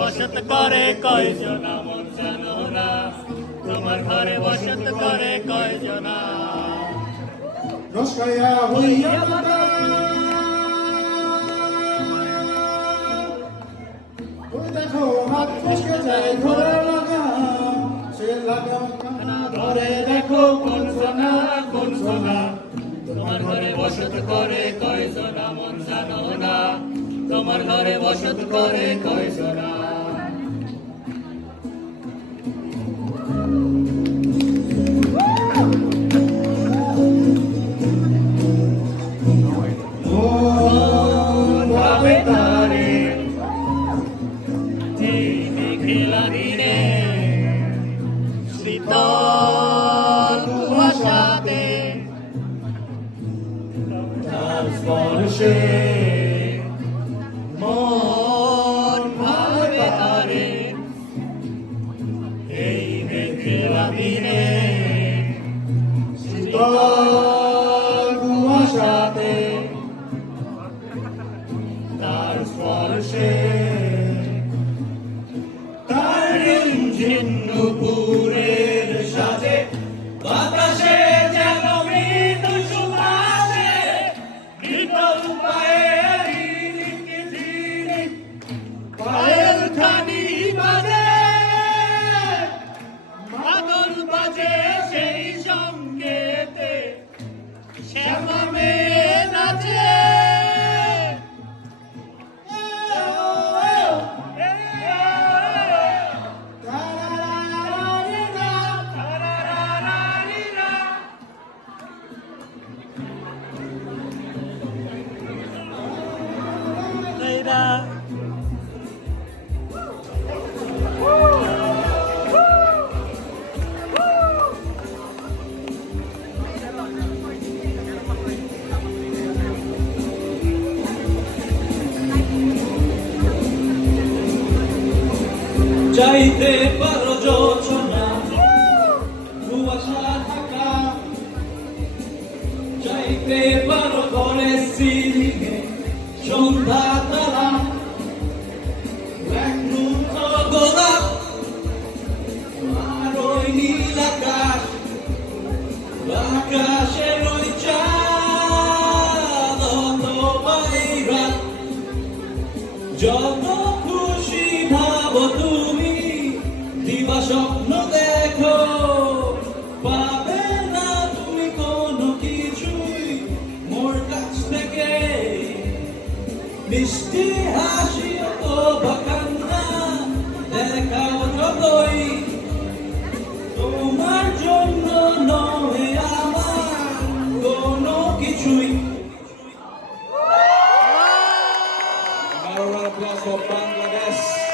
বসত করে কয়জনা মন জানো না, তোমার ঘরে বসত করে কয়জনা। রসখাইয়া হইয়া মাতা ওই দেখো হাত ফসকে যায় ধরে লাগা, সে লাগা ধরে দেখো কোন সোনা কোন সোনা। তোমার ঘরে বসত করে কয়জনা মন জানো না, তোমার ঘরে বসত করে কয়জনা। মন ভাবে তারে এই মেঘলা দিনে, শীতল কুয়াশাতে তার স্পর্শে তার রিমঝিম নুপুরের সাজে বাতাসে যেন মৃদু সুবাসে বিকল পায়ের খানি বাজে, মাদল বাজে সেই সঙ্গেতে শ্যামা মেয়ে নাচে। চাইতে পারো যোচনা কুয়াশা ঢাকা, চাইতে পারো ঘরে সিলিংয়ে সন্ধ্যা তারা, এক মুঠ গোলাপ আর ওই নীল আকাশ, আকাশের ওই চাঁদ অত বাইরা, যত খুশি ভাবো তুমি দিবা স্বপ্ন দেখো, পাবে না তুমি কোনো কিছুই মোর কাছ থেকে মিষ্টি মিষ্টি হাসি অথবা কান্না দেখাও যতই তোমার জন্য নয় আমার কোনো কিছুই। A round of applause for Bangladesh.